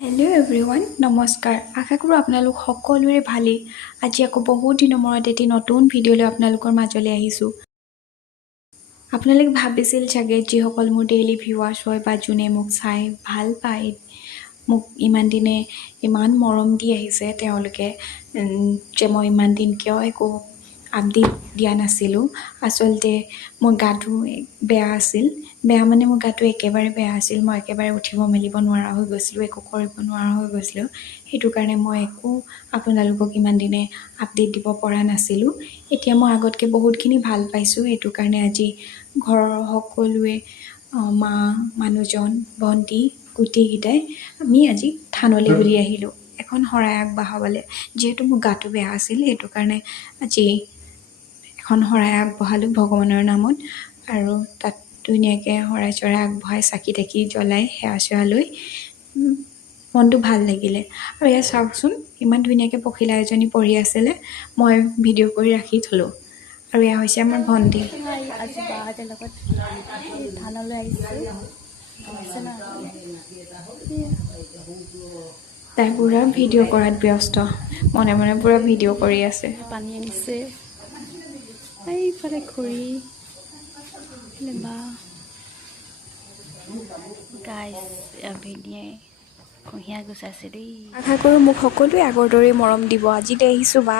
hello' everyone নমস্কাৰ আশা কৰোঁ আপোনালোক সকলোৰে ভালেই আজি আকৌ বহুত দিনৰ মূৰত এটি নতুন ভিডিঅ' লৈ আপোনালোকৰ মাজলৈ আহিছোঁ আপোনালোকে ভাবিছিল চাগে যিসকল মোৰ ডেইলি ভিউৱাৰ্ছ হয় বা যোনে মোক চাই ভাল পায় মোক ইমান দিনে ইমান মৰম দি আহিছে তেওঁলোকে যে মই ইমান দিন কিয় একো আপডেট দিয়া নাছিলোঁ আচলতে মোৰ গাটো বেয়া আছিল বেয়া মানে মোৰ গাটো একেবাৰে বেয়া আছিল মই একেবাৰে উঠিব মেলিব নোৱাৰা হৈ গৈছিলোঁ একো কৰিব নোৱাৰা হৈ গৈছিলোঁ সেইটো কাৰণে মই একো আপোনালোকক ইমান দিনে আপডেট দিব পৰা নাছিলোঁ এতিয়া মই আগতকৈ বহুতখিনি ভাল পাইছোঁ সেইটো কাৰণে আজি ঘৰৰ সকলোৱে মা মানুহজন ভণ্টি গোটেইকেইটাই আমি আজি থানলৈ বুলি আহিলোঁ এখন শৰাই আগবঢ়াবলৈ যিহেতু মোৰ গাটো বেয়া আছিল সেইটো কাৰণে আজি এখন শৰাই আগবঢ়ালোঁ ভগৱানৰ নামত আৰু তাত ধুনীয়াকৈ শৰাই চৰাই আগবঢ়াই চাকি তাকি জ্বলাই সেৱা চেৱা লৈ মনটো ভাল লাগিলে আৰু এয়া চাওকচোন ইমান ধুনীয়াকৈ পখিলা এজনী পৰি আছিলে মই ভিডিঅ' কৰি ৰাখি থলোঁ আৰু এয়া হৈছে আমাৰ ভণ্টি আজি বাহঁতৰ লগত থানালৈ আহিছোঁ তাই পুৰা ভিডিঅ' কৰাত ব্যস্ত মনে মনে পুৰা ভিডিঅ' কৰি আছে পানী আনিছে এইফালে খুৰী বা গাইজ ভিনিয়ে কুঁহিয়াৰ গুচাইছে দেই আশা কৰোঁ মোক সকলোৱে আগৰ দৰেই মৰম দিব আজি দেখিছোঁ বা